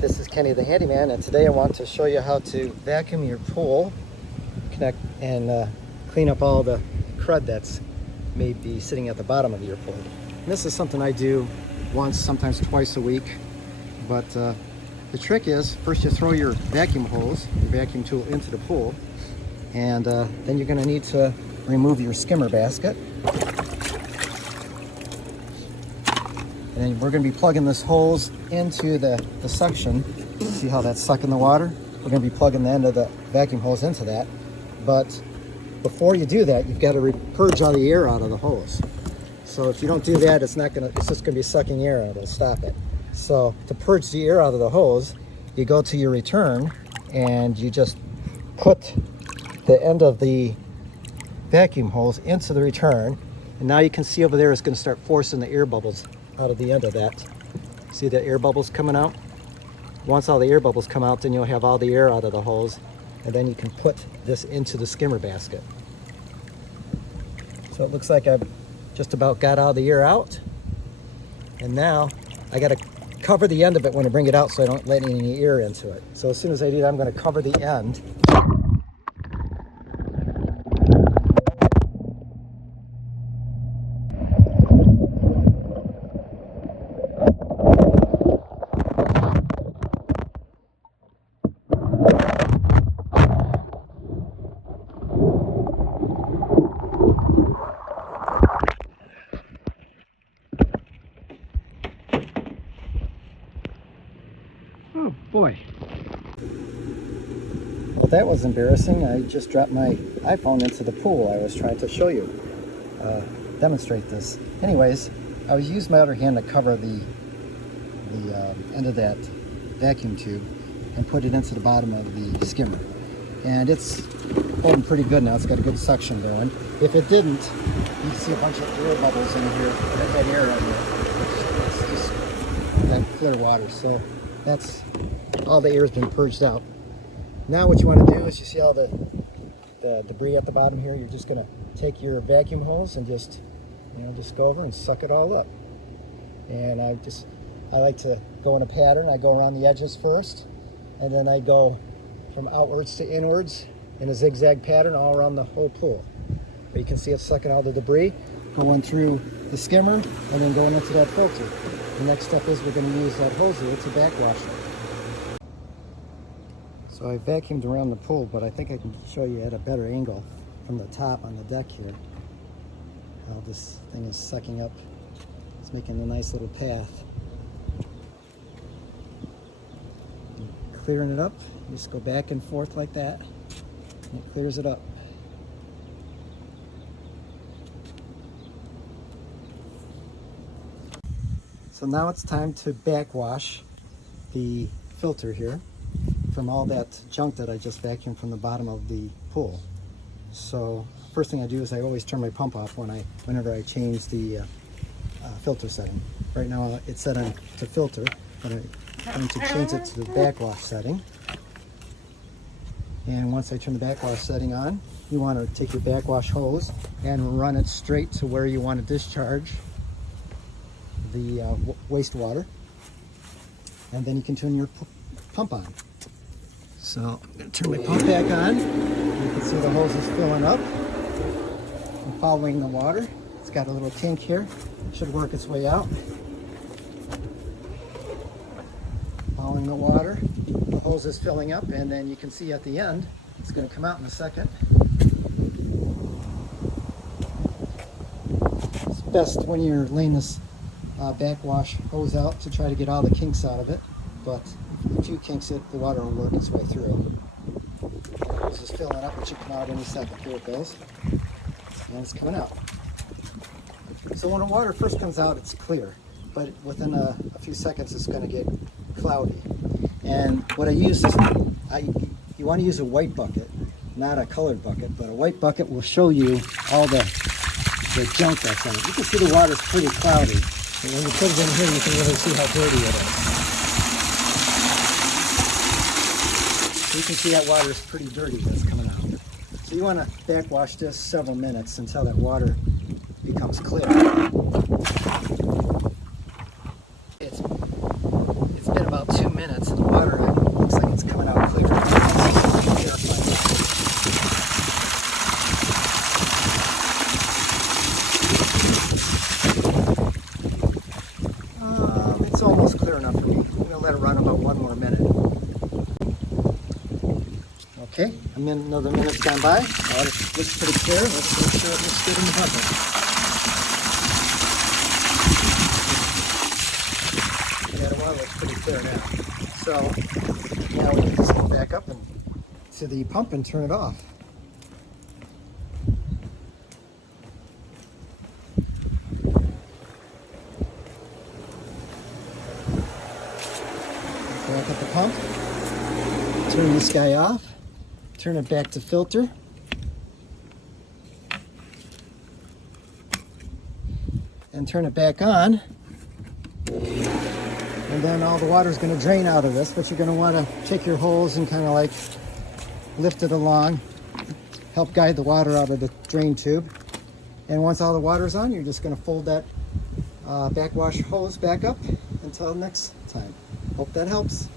This is Kenny the Handyman, and today I want to show you how to vacuum your pool, connect and clean up all the crud that's maybe sitting at the bottom of your pool. And this is something I do once, sometimes twice a week. But the trick is, first you throw your vacuum hose, your vacuum tool, into the pool, and then you're going to need to remove your skimmer basket. And then we're going to be plugging this hose into the suction. See how that's sucking the water? We're going to be plugging the end of the vacuum hose into that. But before you do that, you've got to purge all the air out of the hose. So if you don't do that, it's just going to be sucking air out. It'll stop it. So to purge the air out of the hose, you go to your return and you just put the end of the vacuum hose into the return. And now you can see over there it's going to start forcing the air bubbles out of the end of that. See the air bubbles coming out? Once all the air bubbles come out, then you'll have all the air out of the hose, and then you can put this into the skimmer basket. So it looks like I've just about got all the air out, and now I got to cover the end of it when I bring it out so I don't let any air into it. So as soon as I do that, I'm going to cover the end. Oh boy. Well, that was embarrassing. I just dropped my iPhone into the pool. I was trying to show you, demonstrate this. Anyways, I was using my other hand to cover the end of that vacuum tube and put it into the bottom of the skimmer. And it's holding pretty good now. It's got a good suction going. If it didn't, you'd see a bunch of air bubbles in here. That had air in there. It's just that clear water. So that's all the air has been purged out. Now what you want to do is, you see all the debris at the bottom here, you're just going to take your vacuum hose and just go over and suck it all up. And I like to go in a pattern. I go around the edges first, and then I go from outwards to inwards in a zigzag pattern all around the whole pool. But you can see it sucking all the debris, going through the skimmer, and then going into that filter. The next step is we're going to use that hose here to backwash it. So I vacuumed around the pool, but I think I can show you at a better angle from the top on the deck here how this thing is sucking up. It's making a nice little path. And clearing it up, you just go back and forth like that, and it clears it up. So now it's time to backwash the filter here from all that junk that I just vacuumed from the bottom of the pool. So first thing I do is I always turn my pump off whenever I change the filter setting. Right now it's set on to filter, but I'm going to change it to the backwash setting. And once I turn the backwash setting on, you want to take your backwash hose and run it straight to where you want to discharge the wastewater, and then you can turn your pump on. So I'm going to turn my pump back on. You can see the hose is filling up. I'm following the water. It's got a little kink here. It should work its way out. Following the water, the hose is filling up, and then you can see at the end, it's going to come out in a second. It's best when you're laying this backwash hose out to try to get all the kinks out of it, but if you kinks it, the water will work its way through. The hose is filling up, it should come out any second. Here it goes, and it's coming out. So when the water first comes out, it's clear, but within a few seconds it's going to get cloudy. And what I use is, you want to use a white bucket, not a colored bucket, but a white bucket will show you all the junk that's in it. You can see the water's pretty cloudy. And when you put it in here, you can really see how dirty it is. You can see that water is pretty dirty that's coming out. So you want to backwash this several minutes until that water becomes clear. It's been about 2 minutes and the clear enough for me. I'm going to let it run about 1 more minute. Okay, another minute's gone by. Now it looks pretty clear. Let's make sure it looks good in the bucket. Yeah, the water looks pretty clear now. So now we can just go back up and to the pump and turn it off. Back at the pump. Turn this guy off. Turn it back to filter. And turn it back on. And then all the water is going to drain out of this, but you're going to want to take your hose and kind of like lift it along, help guide the water out of the drain tube. And once all the water's on, you're just going to fold that backwash hose back up until next time. Hope that helps.